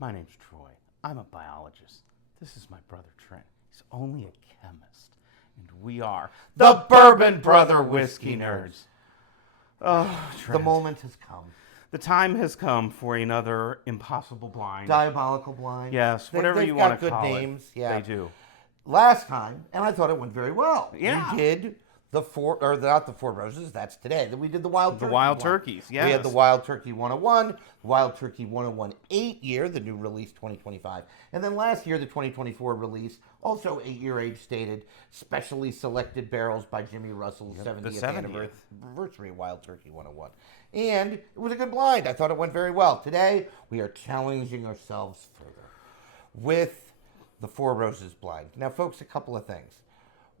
My name's Troy. I'm a biologist. This is my brother Trent. He's only a chemist. And we are the Bourbon Brother Whiskey Nerds. Oh, Trent. The moment has come. The time has come for another impossible blind. Diabolical blind. Yes, whatever you want to call it. They've got good names. Yeah. They do. Last time, and I thought it went very well. Yeah. We did the not the Four Roses, that's today. Then we did the Wild Turkey. The Wild Turkeys, yes. We had the Wild Turkey 101, Wild Turkey 101 8-year, the new release 2025. And then last year, the 2024 release, also 8-year age stated, specially selected barrels by Jimmy Russell's 70th anniversary of Wild Turkey 101. And it was a good blind. I thought it went very well. Today, we are challenging ourselves further with the Four Roses blind. Now, folks, a couple of things.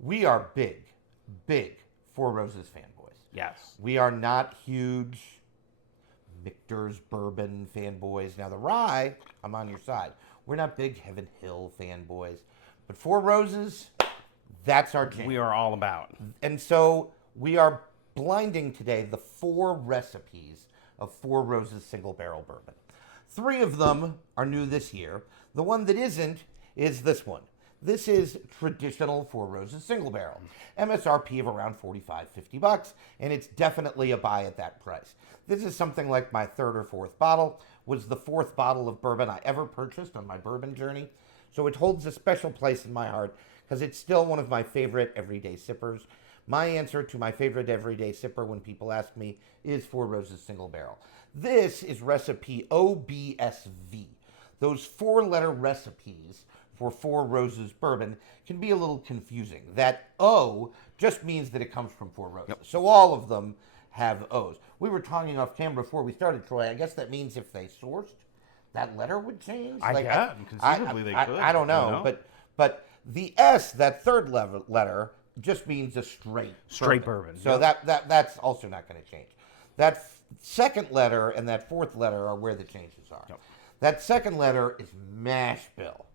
We are big Four Roses fanboys. Yes. We are not huge Michter's Bourbon fanboys. Now, the rye, I'm on your side. We're not big Heaven Hill fanboys. But Four Roses, that's our jam. We are all about. And so we are blinding today the 4 recipes of Four Roses single barrel bourbon. 3 of them are new this year. The one that isn't is this one. This is traditional Four Roses single barrel. MSRP of around $45-50, and it's definitely a buy at that price. This is something like my 3rd or 4th bottle, was the 4th bottle of bourbon I ever purchased on my bourbon journey. So it holds a special place in my heart because it's still one of my favorite everyday sippers. My answer to my favorite everyday sipper when people ask me is Four Roses single barrel. This is recipe OBSV. Those 4-letter recipes for Four Roses bourbon can be a little confusing. That O just means that it comes from Four Roses. Yep. So all of them have O's. We were talking off camera before we started, Troy. I guess that means if they sourced, that letter would change? Conceivably they could. I don't know. But the S, that 3rd letter, just means a straight bourbon. So that's also not going to change. That 2nd letter and that 4th letter are where the changes are. Yep. That 2nd letter is mash bill.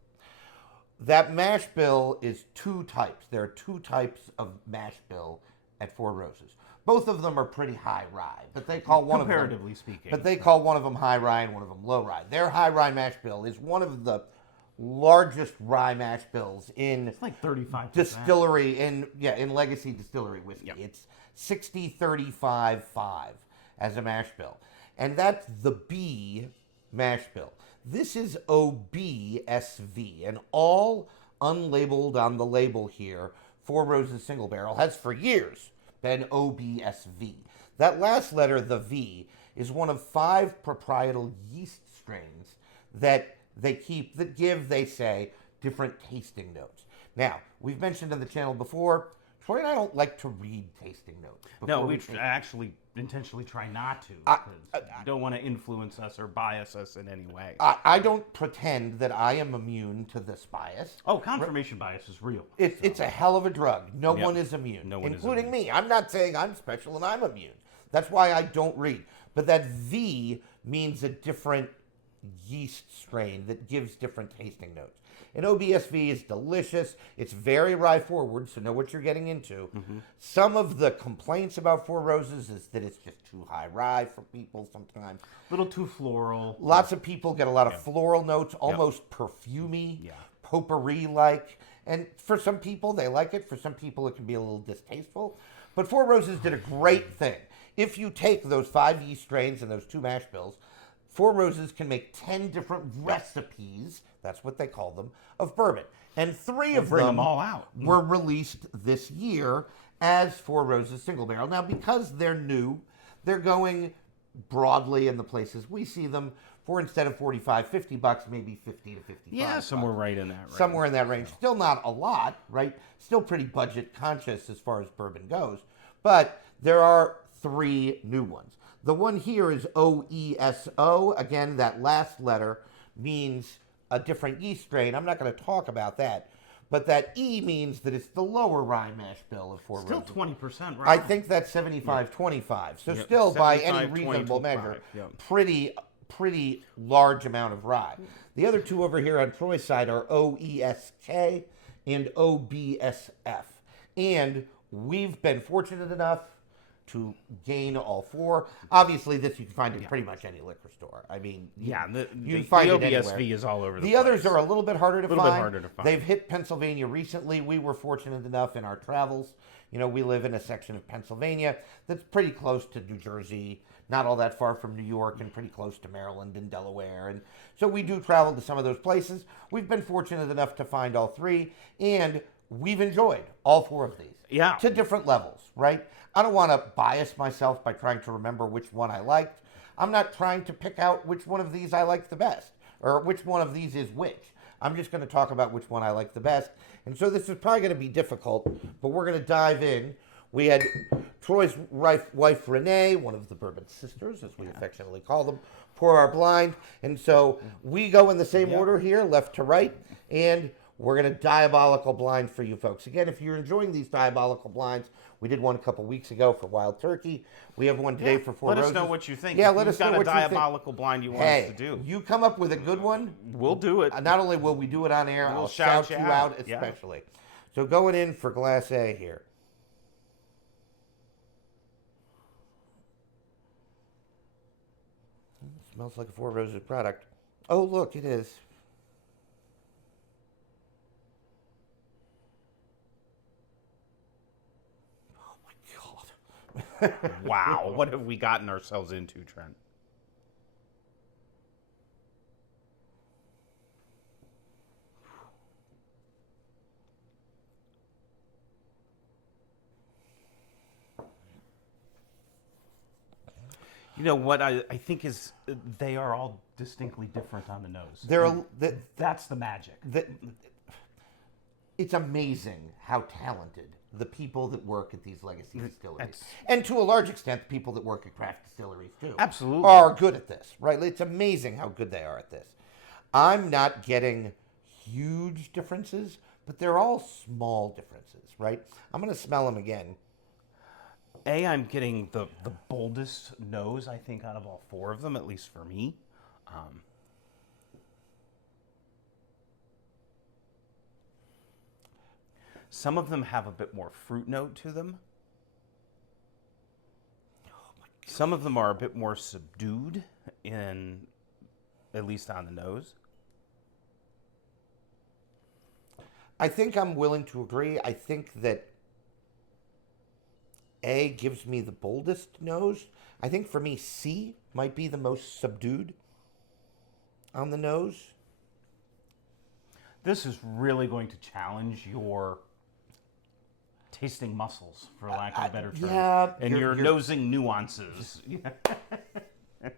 That mash bill is 2 types. There are 2 types of mash bill at Four Roses. Both of them are pretty high rye, but they call one of them, comparatively speaking. But they call one of them high rye and one of them low rye. Their high rye mash bill is one of the largest rye mash bills in it's like 35% distillery in legacy distillery whiskey. Yep. It's 60-35-5 as a mash bill, and that's the B mash bill. This is OBSV, and all unlabeled on the label here, Four Roses single barrel, has for years been OBSV. That last letter, the V, is one of 5 proprietal yeast strains that they keep that give, they say, different tasting notes. Now, we've mentioned on the channel before, Troy and I don't like to read tasting notes. No, we actually intentionally try not to because we don't want to influence us or bias us in any way. I don't pretend that I am immune to this bias. Oh, confirmation bias is real. It's a hell of a drug. No one is immune, including me. I'm not saying I'm special and I'm immune. That's why I don't read. But that V means a different yeast strain that gives different tasting notes. And OBSV is delicious. It's very rye forward, so know what you're getting into. Mm-hmm. Some of the complaints about Four Roses is that it's just too high rye for people sometimes. A little too floral. Lots of people get a lot of floral notes, almost perfumey, potpourri-like. And for some people, they like it. For some people, it can be a little distasteful. But Four Roses did a great thing. If you take those 5 yeast strains and those 2 mash bills, Four Roses can make 10 different recipes, that's what they call them, of bourbon. And 3 of them all out. Were released this year as Four Roses single barrel. Now, because they're new, they're going broadly in the places we see them for, instead of $45-50, maybe $50 to $55. Yeah, somewhere right in that range. Somewhere in that range. Still not a lot, right? Still pretty budget conscious as far as bourbon goes. But there are 3 new ones. The one here is OESO. Again, that last letter means a different yeast strain. I'm not going to talk about that. But that E means that it's the lower rye mash bill of Four Roses. Still 20%, right? I think that's 75-25. So still, by any reasonable measure, pretty large amount of rye. The other 2 over here on Troy's side are OESK and OBSF. And we've been fortunate enough to gain all four. Obviously, this you can find in pretty much any liquor store. I mean, Yeah, you the find it OBSV anywhere. is all over the The place. others are a little bit harder to find. A little bit harder to find. They've hit Pennsylvania recently. We were fortunate enough in our travels. You know, we live in a section of Pennsylvania that's pretty close to New Jersey, not all that far from New York, and pretty close to Maryland and Delaware. And so we do travel to some of those places. We've been fortunate enough to find all three, and we've enjoyed all four of these. Yeah. To different levels, right? I don't want to bias myself by trying to remember which one I liked. I'm not trying to pick out which one of these I like the best, or which one of these is which. I'm just going to talk about which one I like the best. And so this is probably going to be difficult, but we're going to dive in. We had Troy's wife, Renee, one of the Bourbon sisters, as we affectionately call them, pour our blind. And so we go in the same order here, left to right, and we're going to diabolical blind for you folks. Again, if you're enjoying these diabolical blinds, we did one a couple weeks ago for Wild Turkey. We have one today for Four Roses. Let us know what you think. Yeah, If let you've us know got what a you think. diabolical blind you want Hey, us to do. you come up with a good one. We'll do it. Not only will we do it on air, We'll I'll shout shout you you out out. Yeah. especially. So going in for Glass A here. Smells like a Four Roses product. Oh, look, it is. Oh, my God. Wow, what have we gotten ourselves into, Trent? You know what I think is they are all distinctly different on the nose. That's the magic. It's amazing how talented the people that work at these legacy distilleries, That's- and to a large extent, the people that work at craft distilleries too, Absolutely. are good at this, right? It's amazing how good they are at this. I'm not getting huge differences, but they're all small differences, right? I'm going to smell them again. I'm getting the boldest nose, I think, out of all four of them, at least for me. Some of them have a bit more fruit note to them. Some of them are a bit more subdued, at least on the nose. I think I'm willing to agree. I think that A gives me the boldest nose. I think for me, C might be the most subdued on the nose. This is really going to challenge your tasting muscles, for lack of a better term. Yeah, and your nosing nuances. And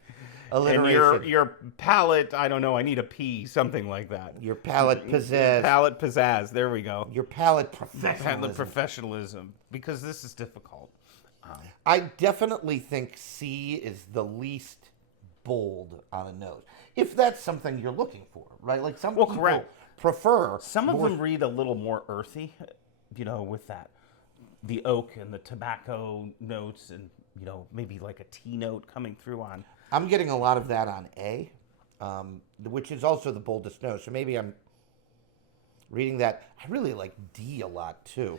Alliteration. your palate, I don't know, I need a P, something like that. Your palate pizzazz. Palate pizzazz, there we go. Your palate Palate professionalism. professionalism, because this is difficult. I definitely think C is the least bold on a nose. If that's something you're looking for, right? Like some people correct. prefer. Some of more- them read a little more earthy, with the oak and the tobacco notes and, maybe like a tea note coming through on. I'm getting a lot of that on A, which is also the boldest nose. So maybe I'm reading that. I really like D a lot too.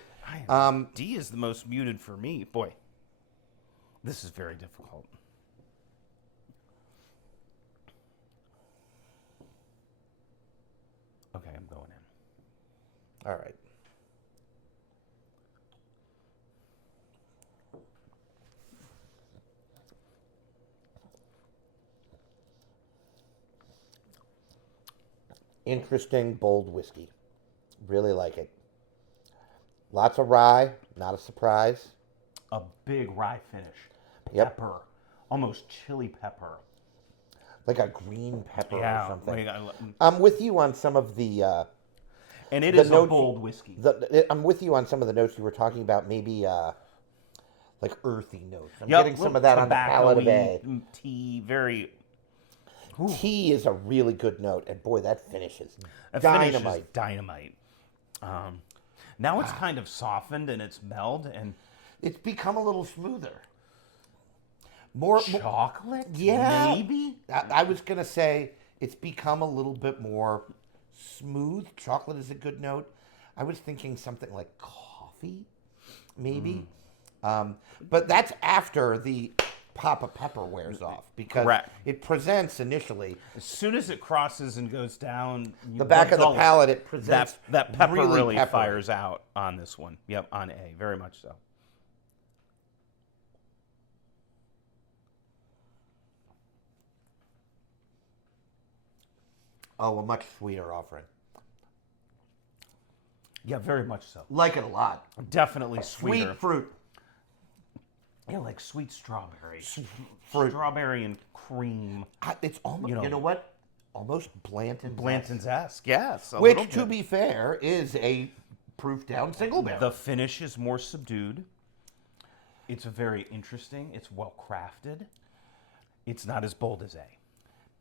D is the most muted for me. Boy, this is very difficult. Okay, I'm going in. All right. Interesting, bold whiskey. Really like it. Lots of rye, not a surprise. A big rye finish. Yep. Pepper. Almost chili pepper. Like a green pepper Yeah. or something. like, I'm with you on some of the and it the is a notes- bold whiskey. I'm with you on some of the notes you were talking about, maybe like earthy notes. I'm Yep, getting some of that on the palate of A. tobacco-y, tea, very... Tea is a really good note, and boy, that finishes That finish is dynamite. dynamite. Now it's kind of softened and it's melled and It's become a little smoother. More, chocolate? yeah. Maybe? I was gonna say it's become a little bit more smooth. Chocolate is a good note. I was thinking something like coffee, maybe. But that's after the pop of pepper wears off because Correct. it presents initially As soon as it crosses and goes down, the back of the palate. It presents that pepper really peppery. fires out on this one. Yep, on A, very much so. Oh, a much sweeter offering. Yeah, very much so. Like it a lot. Definitely sweeter. Sweet fruit. Yeah, like sweet strawberry. Fruit. Strawberry and cream. It's almost, you know what? Almost Blanton's. Blanton's-esque, yes. Which, to be fair, is a proof down single barrel. The finish is more subdued. It's very interesting. It's well crafted. It's not as bold as A.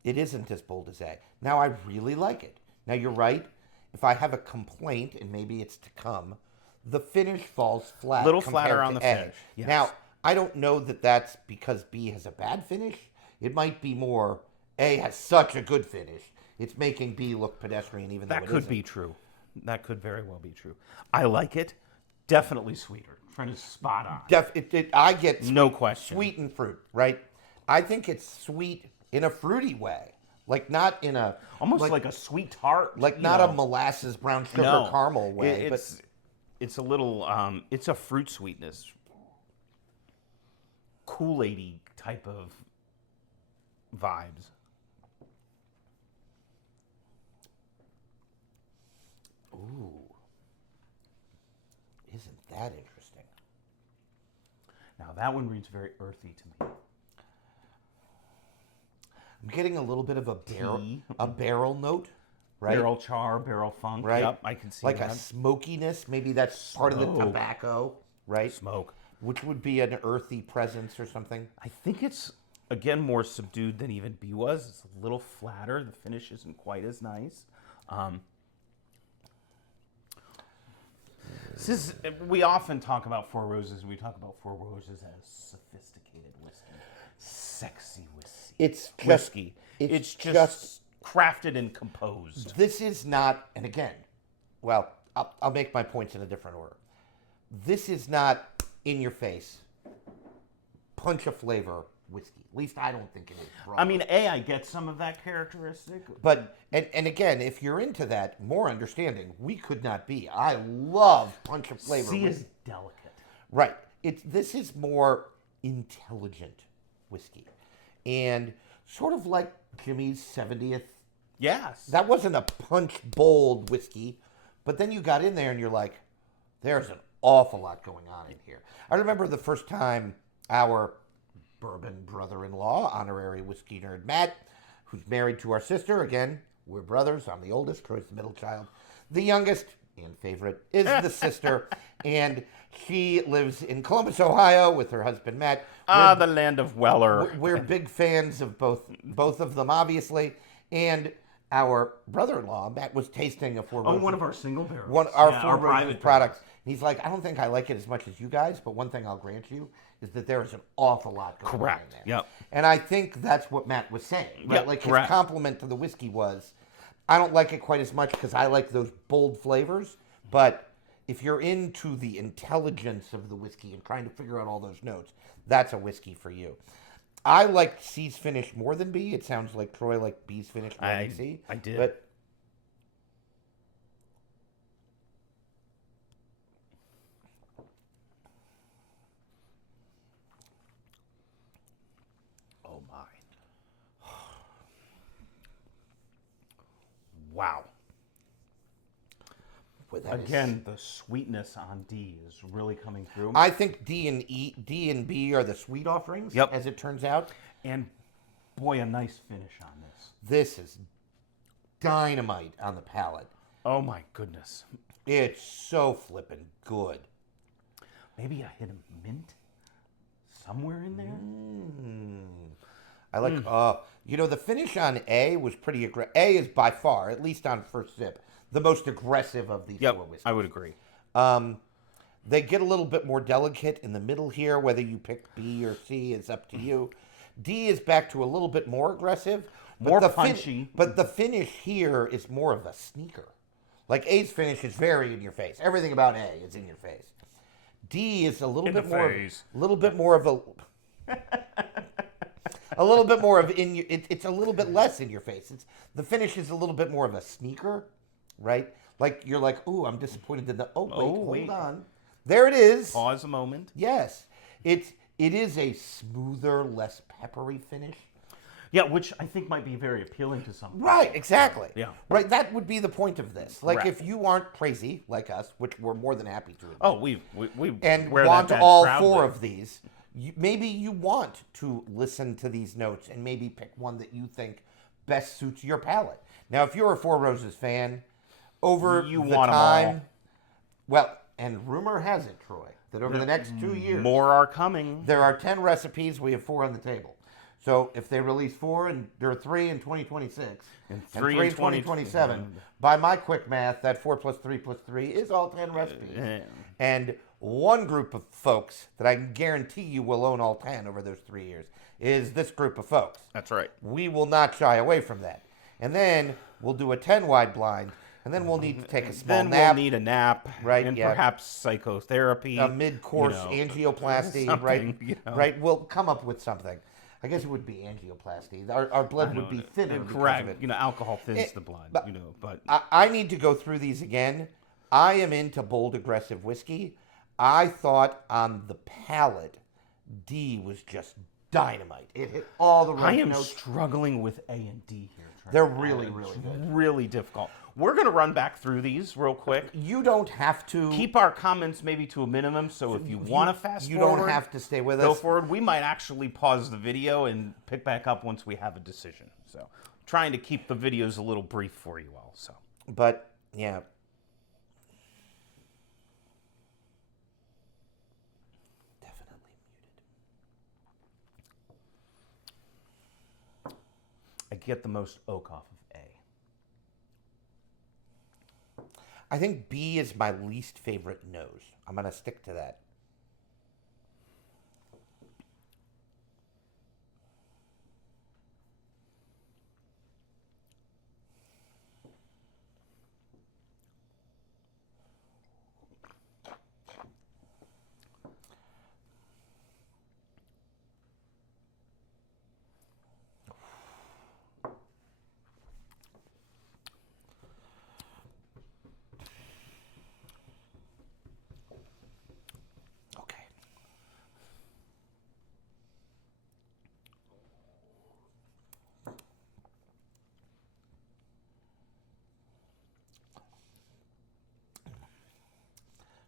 It isn't as bold as A. Now, I really like it. Now, you're right. If I have a complaint, and maybe it's to come, the finish falls flat. Little compared flatter to on the A. finish, yes. Now, I don't know that that's because B has a bad finish. It might be more A has such a good finish. It's making B look pedestrian, even though it That could isn't. be true. That could very well be true. I like it. Definitely sweeter. Trent is spot on. I get No question. sweet and fruit, right? I think it's sweet in a fruity way. Like not in a... Almost like a sweet tart. Like not a molasses brown sugar caramel way. It's a little, it's a fruit sweetness. Kool-Aid-y type of vibes. Ooh. Isn't that interesting? Now that one reads very earthy to me. I'm getting a little bit of Tea. a barrel note, right? Barrel char, barrel funk. Right. Yep, I can see like that. a smokiness. Maybe that's part of the tobacco, right? Smoke. Which would be an earthy presence or something. I think it's, again, more subdued than even B was. It's a little flatter. The finish isn't quite as nice. We often talk about Four Roses. We talk about Four Roses as sophisticated whiskey. Sexy whiskey. It's just Whiskey. It's just crafted and composed. This is not, and again, well, I'll make my points in a different order. This is not in your face, punch of flavor whiskey. At least I don't think it is. I mean, I get some of that characteristic. But, and again, if you're into that, more understanding, we could not be. I love punch of flavor C whiskey. is delicate. Right. This is more intelligent whiskey. And sort of like Jimmy's 70th. Yes. That wasn't a punch bold whiskey, but then you got in there and you're like, there's an awful lot going on in here. I remember the first time our bourbon brother-in-law, honorary whiskey nerd Matt, who's married to our sister, again, we're brothers, I'm the oldest, Troy's the middle child. The youngest and favorite is the sister, and she lives in Columbus, Ohio with her husband Matt. The land of Weller. We're big fans of both of them, obviously, and our brother-in-law, Matt, was tasting a Four Roses. one of our single barrels. Our Yeah, Four our Roses private products. And he's like, I don't think I like it as much as you guys, but one thing I'll grant you is that there is an awful lot going on in there. Yep. And I think that's what Matt was saying. Right? Yep, Like correct. his compliment to the whiskey was, I don't like it quite as much because I like those bold flavors, but if you're into the intelligence of the whiskey and trying to figure out all those notes, that's a whiskey for you. I liked C's finish more than B. It sounds like Troy liked B's finish more than C. I did. But oh my. Wow. boy, that Again, the sweetness on D is really coming through. I think D and B are the sweet offerings, Yep. as it turns out. And boy, a nice finish on this. This is dynamite on the palate. Oh my goodness. It's so flippin' good. Maybe a hit of mint somewhere in there. I like, the finish on A was pretty aggressive. A is by far, at least on first sip, the most aggressive of these four whiskeys. I would agree. They get a little bit more delicate in the middle here. Whether you pick B or C is up to you. D is back to a little bit more aggressive. More the punchy. But the finish here is more of a sneaker. Like A's finish is very in your face. Everything about A is in your face. D is a little In bit the more, face. a little bit more of a little bit more of it's a little bit less in your face. The finish is a little bit more of a sneaker, right? Like you're like, ooh, I'm disappointed in the. Oh wait, hold on, there it is. Pause a moment. Yes, it is a smoother, less peppery finish. Yeah, which I think might be very appealing to some people. Right, exactly. Yeah. Right, that would be the point of this. Like, Right. if you aren't crazy like us, which we're more than happy to admit, Oh, we and wear want that badge all proudly. 4 of these, maybe you want to listen to these notes and maybe pick one that you think best suits your palate. Now, if you're a Four Roses fan, over You the want 'em time, all. well, and rumor has it, Troy, that over the next 2 years, More are coming. there are 10 recipes. We have 4 on the table. So if they release 4 and there are 3 in 2026 And and 3 3 in in 2027, by my quick math, that 4 plus 3 plus 3 is all 10 recipes. Yeah. And one group of folks that I can guarantee you will own all 10 over those 3 years is this group of folks. That's right. We will not shy away from that. And then we'll do a 10-wide blind, and then we'll need to take a small Then nap. we'll need a nap, Right, And yeah. perhaps psychotherapy, a mid-course you know, angioplasty, something, right? you know. Right. We'll come up with something. I guess it would be angioplasty. Our blood would be thinner. because of Correct. it. You know, alcohol thins the blood. but- You know, but I need to go through these again. I am into bold, aggressive whiskey. I thought on the palate, D was just dynamite. It hit all the I right am notes. struggling with A and D here. Trent. They're really, It's really good. Really difficult. We're gonna run back through these real quick. You don't have to Keep our comments maybe to a minimum. So if you want to fast You forward, don't have to stay with go us. forward. We might actually pause the video and pick back up once we have a decision. So trying to keep the videos a little brief for you all. So But yeah. Definitely muted. I get the most oak off of A. I think B is my least favorite nose. I'm going to stick to that. Okay.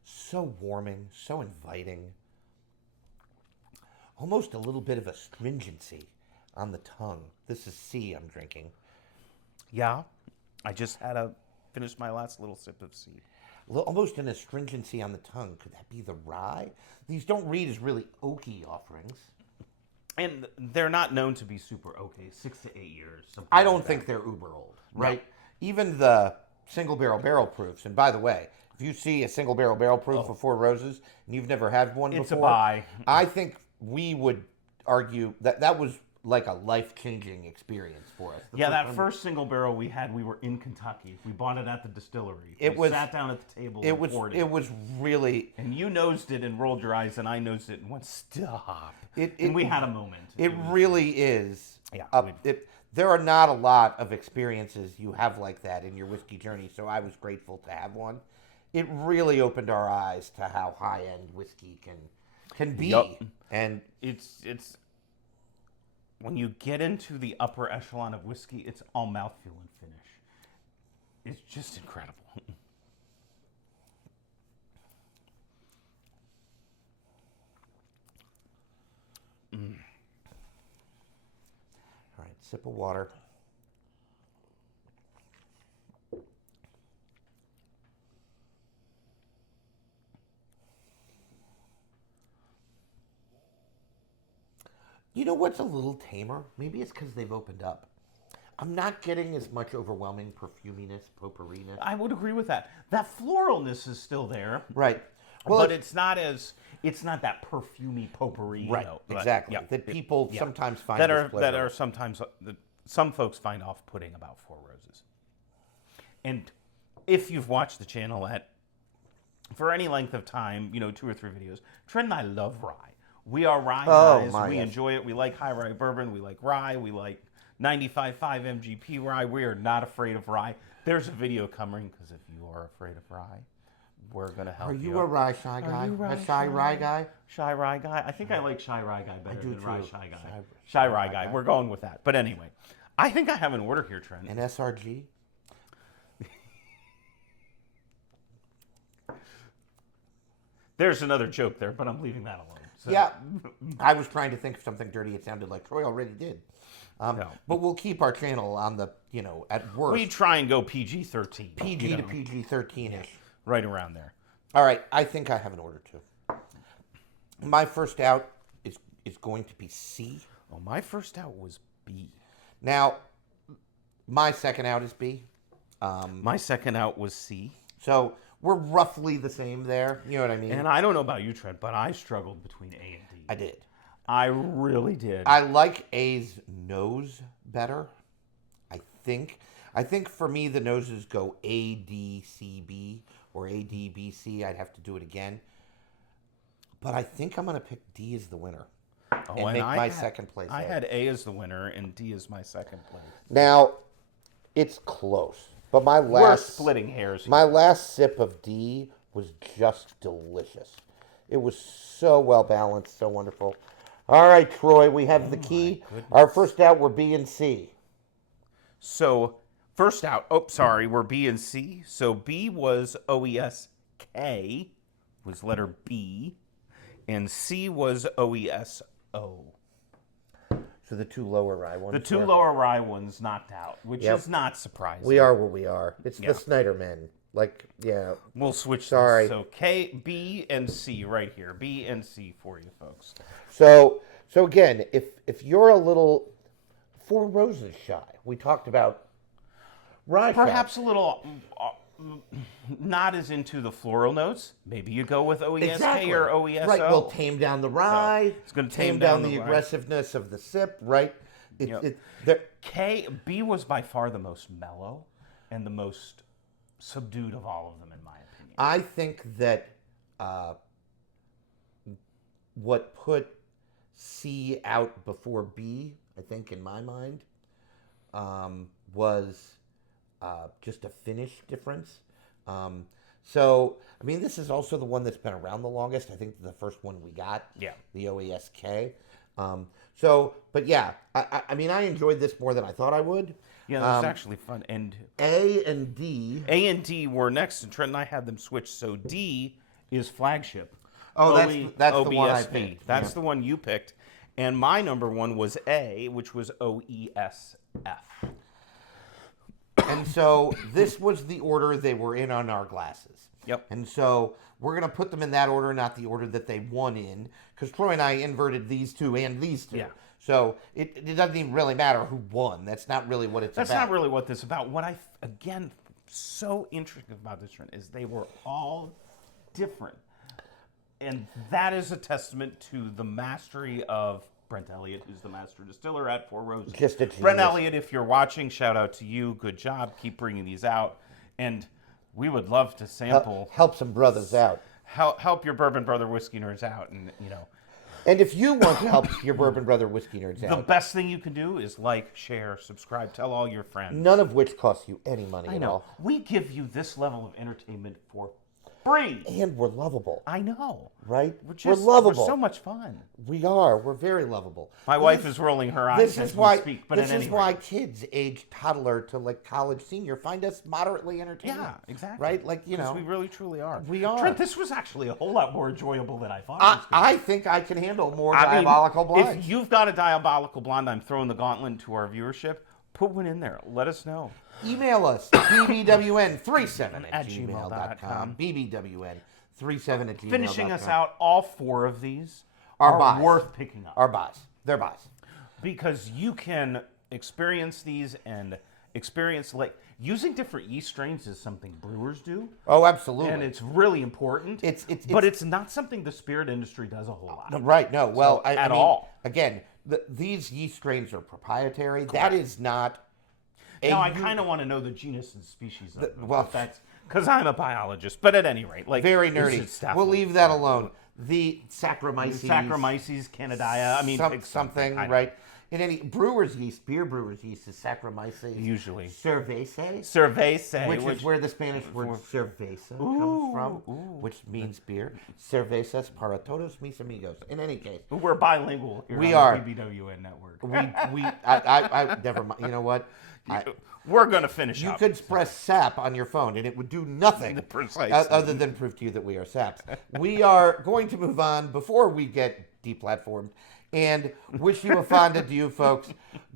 So warming, so inviting. Almost a little bit of astringency on the tongue. This is C I'm drinking. Yeah, I just had to finish my last little sip of C. Almost an astringency on the tongue. Could that be the rye? These don't read as really oaky offerings. And they're not known to be super okay. 6 to 8 years. something I like don't that. think they're uber old, right? Even the single barrel proofs. And by the way, if you see a single barrel proof of Four Roses and you've never had one It's a before, buy. I think we would argue that that was like a life-changing experience for us. Yeah, that first single barrel we had, we were in Kentucky. We bought it at the distillery. It was- sat down at the table. It and was poured it was really And you nosed it and rolled your eyes, and I nosed it and went, stop. It- and we had a moment. it really is. Yeah, There are not a lot of experiences you have like that in your whiskey journey, so I was grateful to have one. It really opened our eyes to how high-end whiskey can be. Yup. And It's when you get into the upper echelon of whiskey, it's all mouthfeel and finish. It's just incredible. all right, sip of water. You know what's a little tamer? Maybe it's because they've opened up. I'm not getting as much overwhelming perfuminess, potpourriness. I would agree with that. That floralness is still there. Right. Well, But it's not that perfumey potpourri. right. note, but Exactly. yeah, that people sometimes find that this are sometimes some folks find off-putting about Four Roses. And if you've watched the channel at for any length of time, 2 or 3 videos, Trent and I love rye. We are rye Oh, guys. my We gosh. enjoy it. We like high rye bourbon. We like rye. We like 95.5 MGP rye. We are not afraid of rye. There's a video coming because if you are afraid of rye, we're going to help Are you. you a rye shy guy? you rye A shy rye guy? Shy rye guy? I think I like shy rye guy better do than rye too. shy guy. Shy Shy rye guy. We're going with that. But anyway, I think I have an order here, Trent. An SRG? There's another joke there, but I'm leaving that alone. So. Yeah. I was trying to think of something dirty. It sounded like Troy already did. No. But we'll keep our channel on the, at worst, We try and go PG-13. PG to PG-13-ish. Right around there. All right, I think I have an order too. My first out is going to be C. Oh, my first out was B. Now, my second out is B. My second out was C. So we're roughly the same there. You know what I mean? And I don't know about you, Trent, but I struggled between A and D. I did. I really did. I like A's nose better. I think for me the noses go A, D, C, B or A, D, B, C. I'd have to do it again. But I think I'm going to pick D as the winner. And make my second place. I had A as the winner and D as my second place. Now, it's close. But my We're last splitting hairs here. my last sip of D was just delicious. It was so well balanced, so wonderful. All right, Troy, we have the key. Our first out were B and C. So, first out, we're B and C. So B was OESK, was letter B, and C was OESO. So the two lower rye ones. The 2 lower rye ones knocked out, which is not surprising. We are what we are. It's the Snyder men. We'll switch Sorry. this. So K, B, and C right here. B and C for you folks. So again, if you're a little Four Roses shy, we talked about rye. Perhaps a little not as into the floral notes. Maybe you go with OESK or OESO. Right, we'll tame down the rye. It's going to tame down the aggressiveness of the sip, right? B was by far the most mellow and the most subdued of all of them, in my opinion. I think that what put C out before B, I think in my mind, was just a finish difference. This is also the one that's been around the longest. I think the first one we got, the OESK. I enjoyed this more than I thought I would. Yeah, it was actually fun. And A and D were next, and Trent and I had them switched. So D is flagship. Oh, that's the one I OBSB. picked. That's the one you picked. And my number one was A, which was OESF. And so this was the order they were in on our glasses. Yep. And so we're going to put them in that order, not the order that they won in, because Troy and I inverted these two and these two. Yeah. So it doesn't even really matter who won. That's not really what it's about. That's not really what this is about. What I, again, so interesting about this trend is they were all different. And that is a testament to the mastery of Brent Elliott, who's the master distiller at Four Roses. Just a genius. Brent Elliott, if you're watching, shout out to you. Good job. Keep bringing these out. And we would love to sample. Help some brothers out. Help your Bourbon Brother Whiskey Nerds out. And, And if you want to help your Bourbon Brother Whiskey Nerds the out, best thing you can do is like, share, subscribe, tell all your friends. none of which costs you any money I at know. all. We give you this level of entertainment for free. And we're lovable, I know. right? We're lovable. We're so much fun. We are. We're very lovable. My wife is rolling her eyes This as is we why. speak. But This at any is why rate. kids age toddler to like college senior find us moderately entertaining. Yeah, exactly. Right? Like 'Cause we really truly are. We are. Trent, this was actually a whole lot more enjoyable than I thought it was going to be. I think I can handle more diabolical blinds. If you've got a diabolical blonde, I'm throwing the gauntlet to our viewership. Put one in there. Let us know. Email us bbwn37 At gmail.com. bbwn37 at gmail.com. Finishing us out, all 4 of these Are are buys. worth picking up. Our buys. They're buys. Because you can experience these and experience, like, using different yeast strains is something brewers do. Oh, absolutely. And it's really important. But it's not something the spirit industry does a whole lot. Right. No. Well, So, I mean, all. Again, these yeast strains are proprietary. That is not. Now, I kind of want to know the genus and species of them. well, but because I'm a biologist. But at any rate, like Very this nerdy. is Staphylococcus. We'll leave that alone. The Saccharomyces. Saccharomyces candidea. I mean, pick something, I don't right? In any brewer's yeast, beer brewer's yeast is Saccharomyces. Usually. Cerveza. Cerveza, Which is where the Spanish word cerveza comes from, which means beer. Cervezas para todos mis amigos. In any case. We're bilingual here We on are. the BBWN network. I never mind. You know what? We're going to finish You up. could press SAP on your phone and it would do nothing Precisely. other than prove to you that we are SAPs. We are going to move on before we get deplatformed and wish you a fond adieu, folks.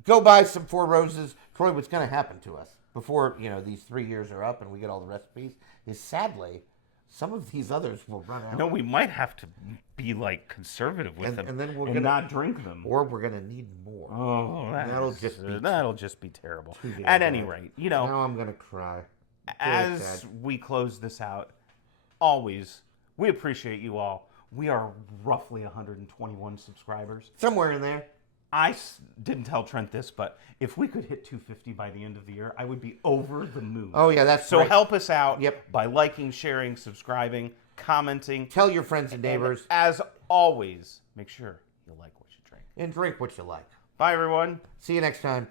Go buy some Four Roses. Troy, what's going to happen to us before these 3 years are up and we get all the recipes is sadly some of these others will run out. No, we might have to be like conservative with them and then we're and gonna not drink them. Or we're going to need more. Oh, that'll just be terrible. At any rate, Now I'm going to cry. as sad. we close this out, always, we appreciate you all. We are roughly 121 subscribers. Somewhere in there. Didn't tell Trent this, but if we could hit 250 by the end of the year, I would be over the moon. Oh, yeah, that's So right. help us out Yep. by liking, sharing, subscribing, commenting. Tell your friends and neighbors. And as always, make sure you like what you drink. And drink what you like. Bye, everyone. See you next time.